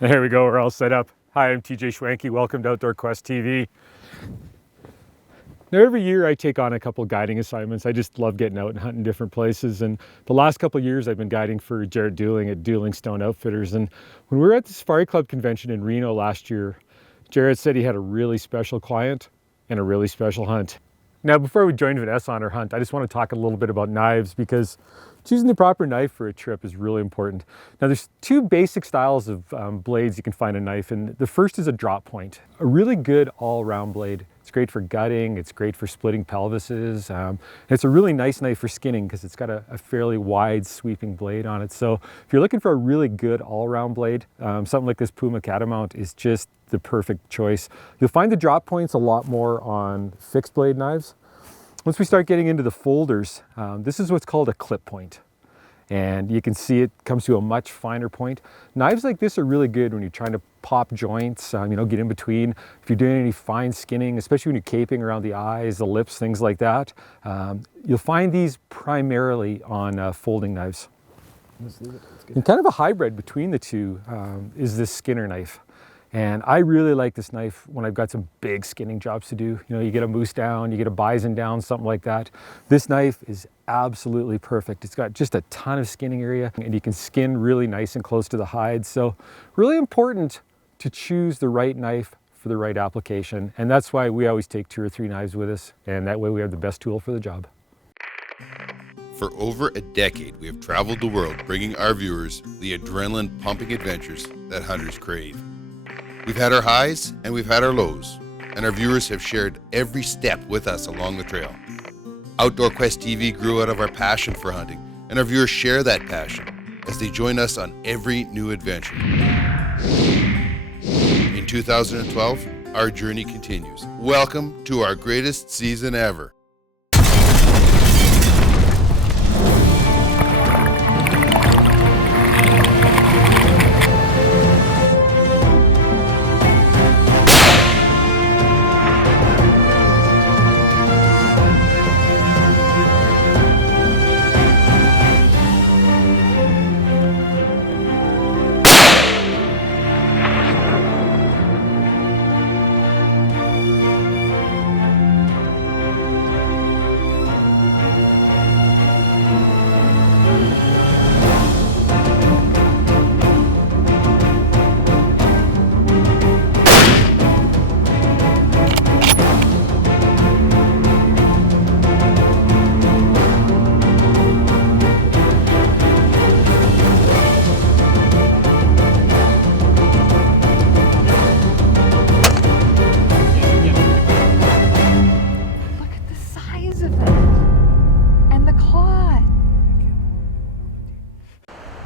There we go, we're all set up. Hi, I'm TJ Schwanke, welcome to Outdoor Quest TV. Now every year I take on a couple guiding assignments. I just love getting out and hunting different places. And the last couple of years I've been guiding for Jared Deuling at Deuling Stone Outfitters. And when we were at the Safari Club convention in Reno last year, Jared said he had a really special client and a really special hunt. Now before we join Vanessa on her hunt, I just want to talk a little bit about knives because choosing the proper knife for a trip is really important. Now there's two basic styles of blades you can find a knife, and the first is a drop point. A really good all-around blade. It's great for gutting, it's great for splitting pelvises. It's a really nice knife for skinning because it's got a fairly wide sweeping blade on it. So if you're looking for a really good all-around blade, something like this Puma Catamount is just the perfect choice. You'll find the drop points a lot more on fixed blade knives. Once we start getting into the folders, this is what's called a clip point. And you can see it comes to a much finer point. Knives like this are really good when you're trying to pop joints, get in between. If you're doing any fine skinning, especially when you're caping around the eyes, the lips, things like that. You'll find these primarily on folding knives. And kind of a hybrid between the two is this Skinner knife. And I really like this knife when I've got some big skinning jobs to do. You get a moose down, you get a bison down, something like that. This knife is absolutely perfect. It's got just a ton of skinning area and you can skin really nice and close to the hide. So really important to choose the right knife for the right application. And that's why we always take 2 or 3 knives with us. And that way we have the best tool for the job. For over a decade, we have traveled the world bringing our viewers the adrenaline-pumping adventures that hunters crave. We've had our highs and we've had our lows, and our viewers have shared every step with us along the trail. Outdoor Quest TV grew out of our passion for hunting, and our viewers share that passion as they join us on every new adventure. In 2012, our journey continues. Welcome to our greatest season ever.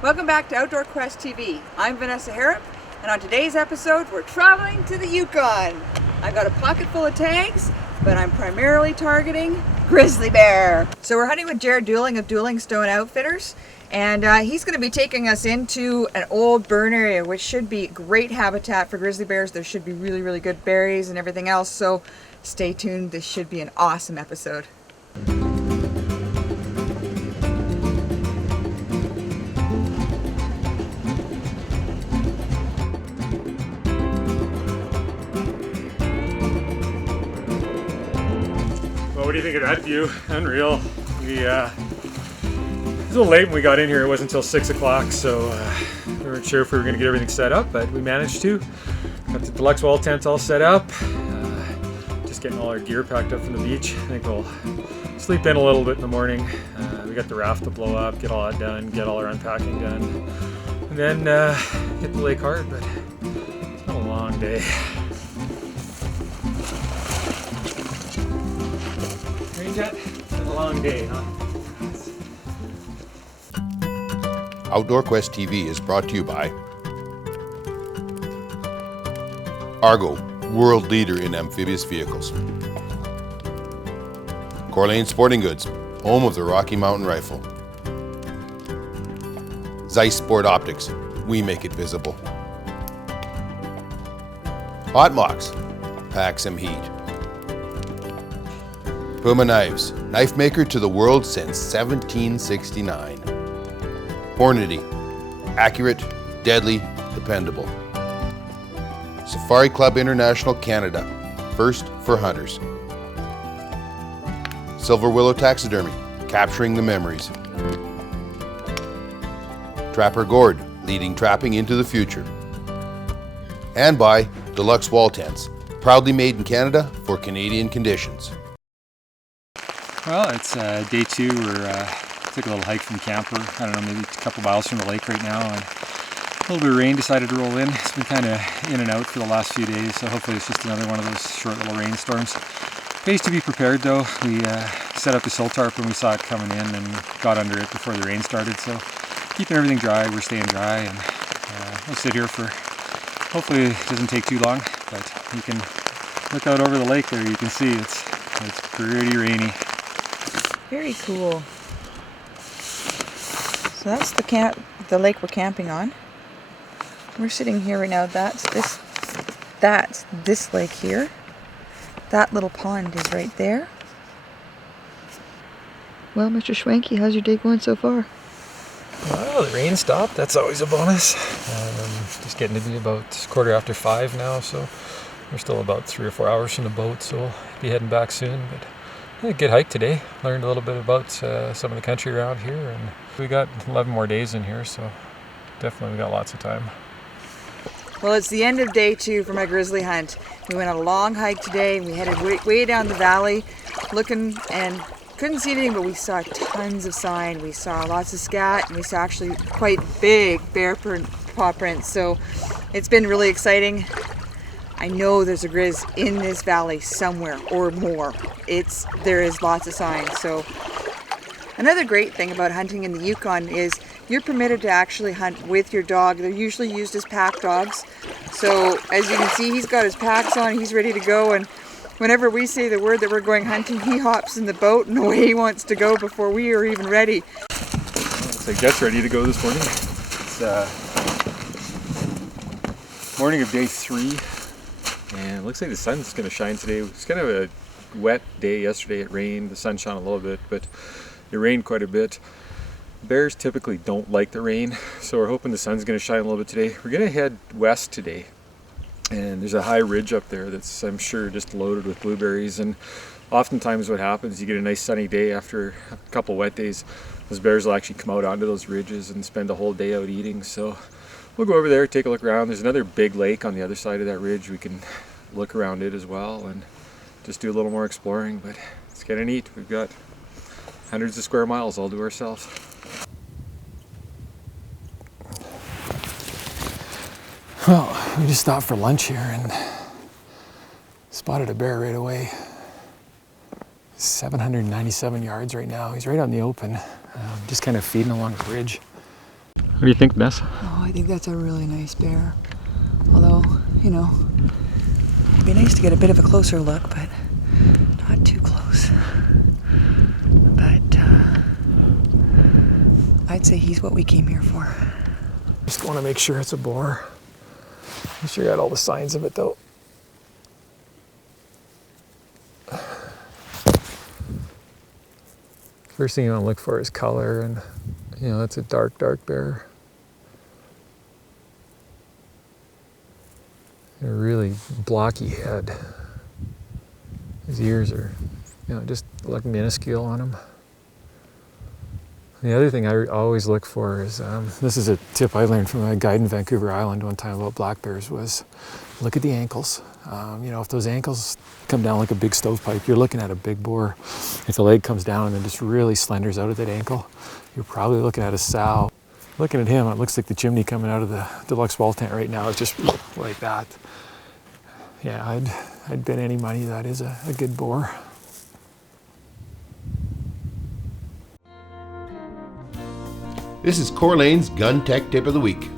Welcome back to Outdoor Quest TV. I'm Vanessa, and on today's episode we're traveling to the Yukon. I've got a pocket full of tags, but I'm primarily targeting grizzly bear. So we're hunting with Jared Deuling of Deuling Stone Outfitters, and he's going to be taking us into an old burn area, which should be great habitat for grizzly bears. There should be really, really good berries and everything else, so stay tuned. This should be an awesome episode. What do you think of that view? Unreal. It was a little late when we got in here. It wasn't until 6 o'clock, so we weren't sure if we were going to get everything set up, but we managed to. Got the deluxe wall tent all set up. Just getting all our gear packed up from the beach. I think we'll sleep in a little bit in the morning. We got the raft to blow up, get all that done, get all our unpacking done, and then hit the lake hard, but it's been a long day. It's been a long day, huh? Outdoor Quest TV is brought to you by Argo, world leader in amphibious vehicles. Corlane Sporting Goods, home of the Rocky Mountain Rifle. Zeiss Sport Optics, we make it visible. Hot Mox, pack some heat. Puma Knives, knife maker to the world since 1769. Hornady, accurate, deadly, dependable. Safari Club International Canada, first for hunters. Silver Willow Taxidermy, capturing the memories. Trapper Gourd, leading trapping into the future. And by Deluxe Wall Tents, proudly made in Canada for Canadian conditions. Well, it's day 2. We're took a little hike from the camper. I don't know, maybe a couple miles from the lake right now, and a little bit of rain decided to roll in. It's been kind of in and out for the last few days, so hopefully it's just another one of those short little rainstorms. Pays to be prepared though. We set up the sill tarp when we saw it coming in and got under it before the rain started, so keeping everything dry. We're staying dry, and we'll sit here for, hopefully it doesn't take too long, but you can look out over the lake there. You can see it's pretty rainy. Very cool. So that's the lake we're camping on. We're sitting here right now. That's this lake here. That little pond is right there. Well, Mr. Schwanky, how's your day going so far? Well, the rain stopped. That's always a bonus. Just getting to be about 5:15 now, so we're still about 3 or 4 hours from the boat, so we'll be heading back soon. But yeah, good hike today. Learned a little bit about some of the country around here, and we got 11 more days in here, so definitely got lots of time. Well, it's the end of day 2 for my grizzly hunt. We went on a long hike today, and we headed way down the valley, looking, and couldn't see anything, but we saw tons of sign. We saw lots of scat, and we saw actually quite big bear paw prints. So it's been really exciting. I know there's a grizz in this valley somewhere or more. There is lots of signs. So another great thing about hunting in the Yukon is you're permitted to actually hunt with your dog. They're usually used as pack dogs. So as you can see, he's got his packs on, he's ready to go, and whenever we say the word that we're going hunting, he hops in the boat and away he wants to go before we are even ready. Looks like Jet's ready to go this morning. It's morning of day 3, and it looks like the sun's going to shine today. It's kind of a wet day yesterday. It rained, the sun shone a little bit, but it rained quite a bit. Bears typically don't like the rain, so we're hoping the sun's going to shine a little bit today. We're going to head west today, and there's a high ridge up there that's, I'm sure, just loaded with blueberries. And oftentimes what happens, you get a nice sunny day after a couple wet days, those bears will actually come out onto those ridges and spend the whole day out eating. So we'll go over there, take a look around. There's another big lake on the other side of that ridge. We can look around it as well and just do a little more exploring, but it's kind of neat. We've got hundreds of square miles all to ourselves. Well, we just stopped for lunch here and spotted a bear right away. 797 yards right now. He's right on the open, just kind of feeding along the ridge. What do you think, Vanessa? Oh, I think that's a really nice bear. Although, you know, it'd be nice to get a bit of a closer look, but not too close. But I'd say he's what we came here for. Just want to make sure it's a boar. I'm sure got all the signs of it though. First thing you want to look for is color, and you know, that's a dark bear. A really blocky head. His ears are, you know, just like minuscule on him. The other thing I always look for is, this is a tip I learned from a guide in Vancouver Island one time about black bears, was look at the ankles. You know, if those ankles come down like a big stovepipe, you're looking at a big boar. If the leg comes down and then just really slenders out of that ankle, you're probably looking at a sow. Looking at him, it looks like the chimney coming out of the deluxe wall tent right now is just like that. Yeah, I'd bet any money that is a good boar. This is Core Lane's Gun Tech Tip of the Week.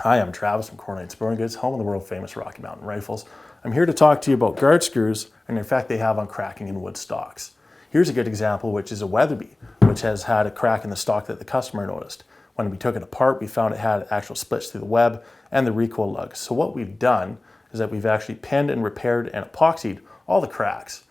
Hi, I'm Travis from Core Lane Sporting Goods, home of the world famous Rocky Mountain Rifles. I'm here to talk to you about guard screws and the effect they have on cracking in wood stocks. Here's a good example, which is a Weatherby, which has had a crack in the stock that the customer noticed. When we took it apart, we found it had actual splits through the web and the recoil lugs. So what we've done is that we've actually pinned and repaired and epoxied all the cracks.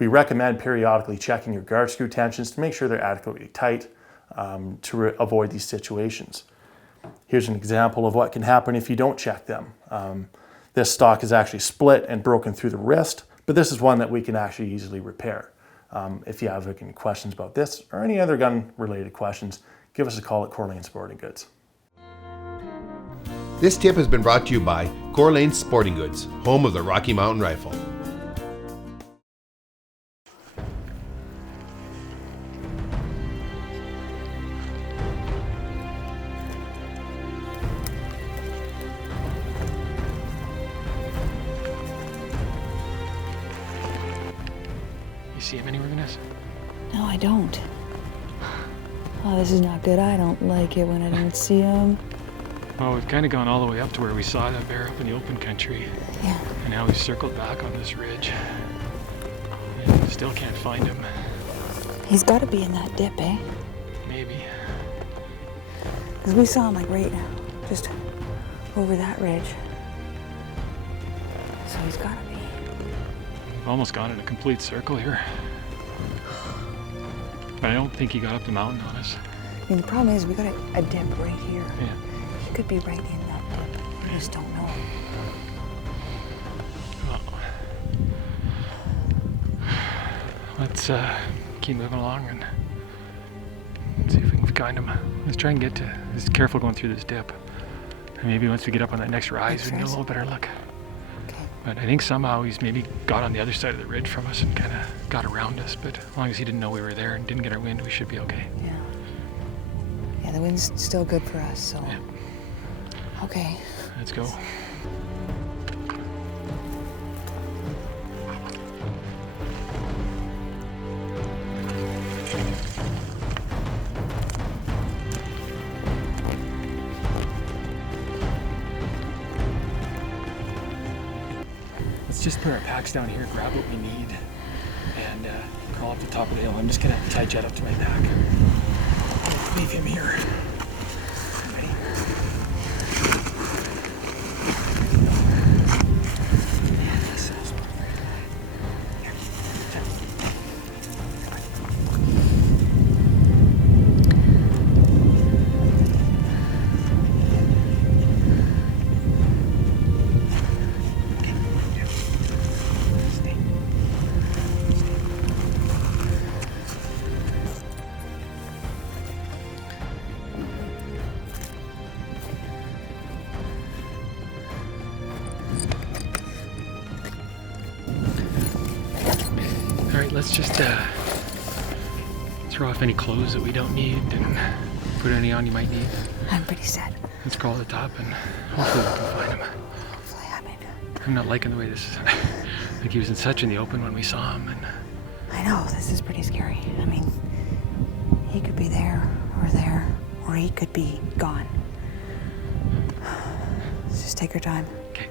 We recommend periodically checking your guard screw tensions to make sure they're adequately tight to avoid these situations. Here's an example of what can happen if you don't check them. This stalk is actually split and broken through the wrist, but this is one that we can actually easily repair. If you have any questions about this or any other gun-related questions, give us a call at Coeur d'Alene Sporting Goods. This tip has been brought to you by Coeur d'Alene Sporting Goods, home of the Rocky Mountain Rifle. You see him anywhere, Vanessa? No, I don't. Oh, this is not good. I don't like it when I don't see him. Well, we've kind of gone all the way up to where we saw that bear up in the open country. Yeah. And now we've circled back on this ridge. And still can't find him. He's got to be in that dip, eh? Maybe. Because we saw him like right now, just over that ridge. So he's got to be. We've almost gone in a complete circle here. But I don't think he got up the mountain on us. I mean, the problem is we got a dip right here. Yeah. He could be right in that dip. We just don't know. Well, let's keep moving along and see if we can find him. Let's try and get to. Just careful going through this dip. And maybe once we get up on that next rise, we can get a little better look. Okay. But I think somehow he's maybe got on the other side of the ridge from us and kind of got around us. But as long as he didn't know we were there and didn't get our wind, we should be okay. Yeah. Yeah, the wind's still good for us, so. Yeah. Okay. Let's go. Let's just put our packs down here, grab what we need, and crawl up the top of the hill. I'm just gonna tie Jet up to my pack. I'll leave him here. Ready? All right, let's just throw off any clothes that we don't need and put any on you might need. I'm pretty sad. Let's crawl to the top and hopefully we can find him. Hopefully, I mean, I'm not liking the way this is. Like he was in such in the open when we saw him, and I know, this is pretty scary. I mean, he could be there, or he could be gone. Let's just take our time. okay.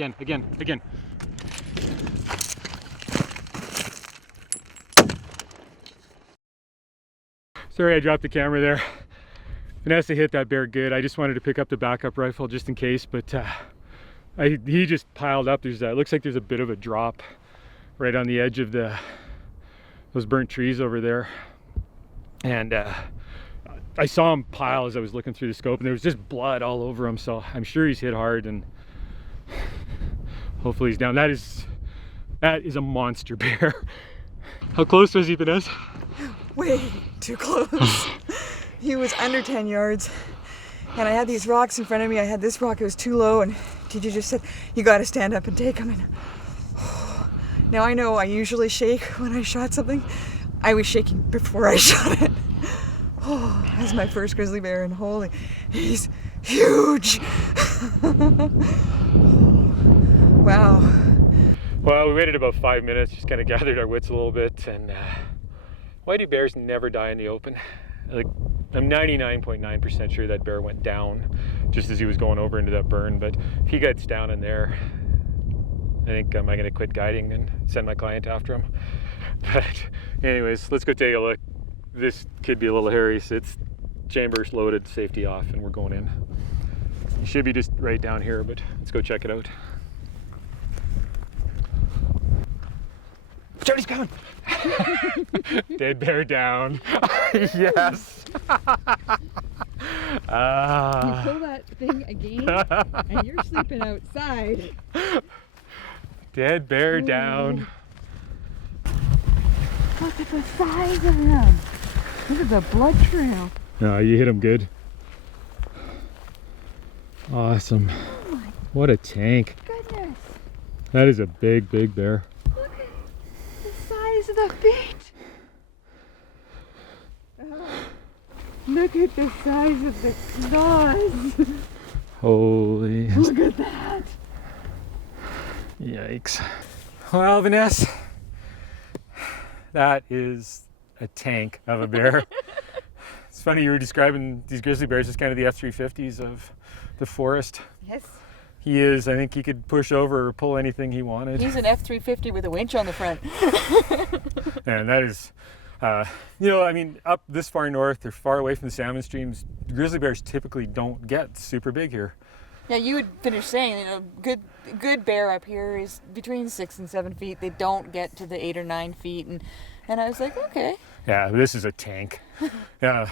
Again. Sorry I dropped the camera there. Vanessa hit that bear good. I just wanted to pick up the backup rifle just in case, but he just piled up. There's it looks like there's a bit of a drop right on the edge of those burnt trees over there. And I saw him pile as I was looking through the scope, and there was just blood all over him, so I'm sure he's hit hard, and hopefully he's down. That is a monster bear. How close was he, Vanessa? Way too close. He was under 10 yards, and I had these rocks in front of me. I had this rock, it was too low, and TJ just said, you got to stand up and take him. And now I know I usually shake when I shot something. I was shaking before I shot it. Oh, that's my first grizzly bear, and holy, he's huge. Wow. Well, we waited about 5 minutes, just kind of gathered our wits a little bit, and whitey bears never die in the open. Like, I'm 99.9% sure that bear went down just as he was going over into that burn, but if he gets down in there, I think I'm going to quit guiding and send my client after him. But anyways, let's go take a look. This could be a little hairy, so it's chambers loaded, safety off, and we're going in. He should be just right down here, but let's go check it out. Jody's coming! Dead bear down. Yes! You pull that thing again, and you're sleeping outside. Dead bear down. Look at the size of him. Look at the blood trail. No, you hit him good. Awesome. Oh my What a tank. goodness. That is a big, big bear. Look at the size of the feet. Oh, look at the size of the claws. Holy. Look at that. Yikes. Well, Vanessa, that is a tank of a bear. It's funny you were describing these grizzly bears as kind of the F-350s of the forest. Yes. He is. I think he could push over or pull anything he wanted. He's an F-350 with a winch on the front. And that is, you know, I mean, up this far north, they're far away from the salmon streams. Grizzly bears typically don't get super big here. Yeah, you would finish saying, you know, good bear up here is between 6 and 7 feet. They don't get to the 8 or 9 feet, and I was like, okay. Yeah, this is a tank. Yeah,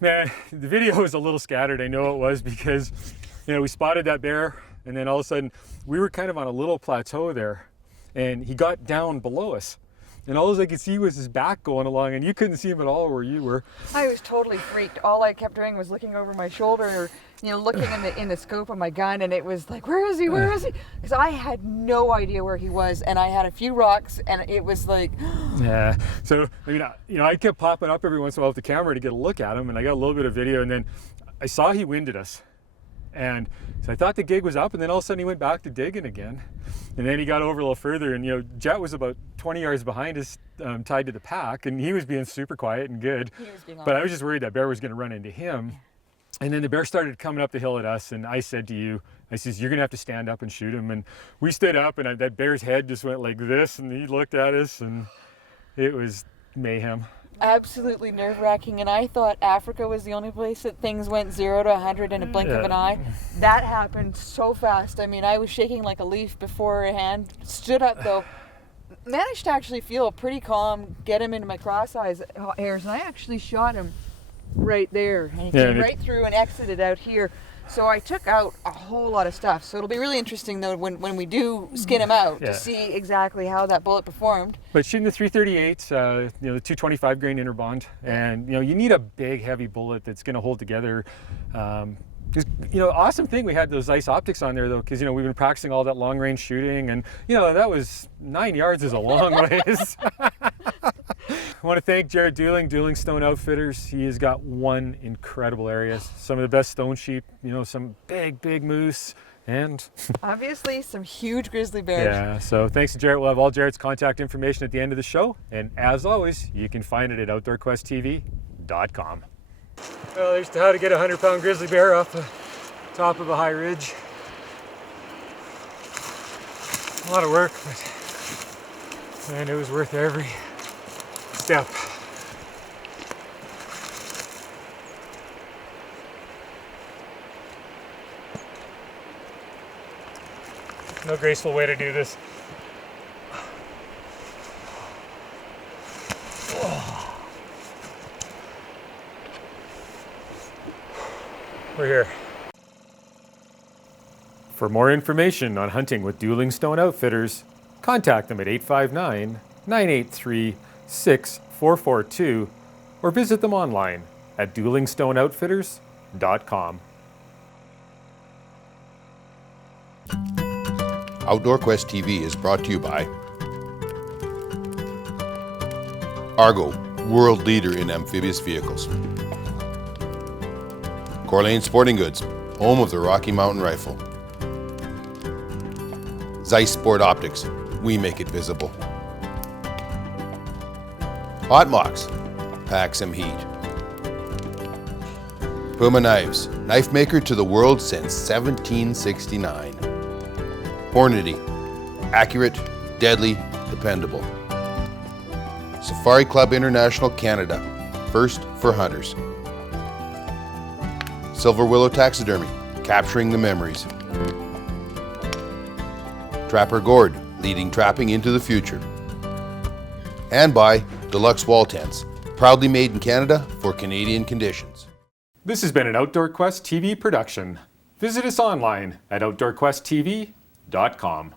man, the video was a little scattered. I know it was because, you know, we spotted that bear, and then all of a sudden we were kind of on a little plateau there, and he got down below us. And all I could see was his back going along, and you couldn't see him at all where you were. I was totally freaked. All I kept doing was looking over my shoulder, or, you know, looking in the scope of my gun, and it was like, where is he? Where is he? Because I had no idea where he was, and I had a few rocks, and it was like, yeah. So I mean, you know, I kept popping up every once in a while with the camera to get a look at him, and I got a little bit of video, and then I saw he winded us, and so I thought the gig was up, and then all of a sudden he went back to digging again. And then he got over a little further, and, you know, Jet was about 20 yards behind us, tied to the pack, and he was being super quiet and good. he was being But I was just worried that bear was going to run into him. And then the bear started coming up the hill at us, and I said to you, I says, you're going to have to stand up and shoot him. And we stood up, and that bear's head just went like this, and he looked at us, and it was mayhem. absolutely nerve-wracking, and I thought Africa was the only place that things went 0 to 100 in a blink of an eye. That happened so fast. I mean, I was shaking like a leaf beforehand, stood up though, managed to actually feel pretty calm, get him into my cross hairs, and I actually shot him right there, and he came right through and exited out here. So I took out a whole lot of stuff. So it'll be really interesting though when we do skin him out to see exactly how that bullet performed. But shooting the 338, you know, the 225 grain inner bond, and you know, you need a big heavy bullet that's going to hold together. Just, you know, awesome thing we had those ice optics on there though, because you know we've been practicing all that long range shooting, and you know that was 9 yards is a long ways. I want to thank Jared Deuling Stone Outfitters. He has got one incredible area, some of the best stone sheep, you know, some big moose, and obviously some huge grizzly bears. Yeah, so thanks to Jared. We'll have all Jared's contact information at the end of the show, and as always, you can find it at outdoorquesttv.com. Well, there's how to get a 100-pound grizzly bear off the top of a high ridge. A lot of work, but man, it was worth every step. No graceful way to do this. We're here. For more information on hunting with Deuling Stone Outfitters, contact them at 859-983-6442 or visit them online at deulingstoneoutfitters.com. Outdoor Quest TV is brought to you by Argo, world leader in amphibious vehicles. Corlane Sporting Goods, home of the Rocky Mountain Rifle. Zeiss Sport Optics, we make it visible. Hot Mox, pack some heat. Puma Knives, knife maker to the world since 1769. Hornady, accurate, deadly, dependable. Safari Club International Canada, first for hunters. Silver Willow Taxidermy, capturing the memories. Trapper Gourd, leading trapping into the future. And by Deluxe Wall Tents, proudly made in Canada for Canadian conditions. This has been an Outdoor Quest TV production. Visit us online at outdoorquesttv.com.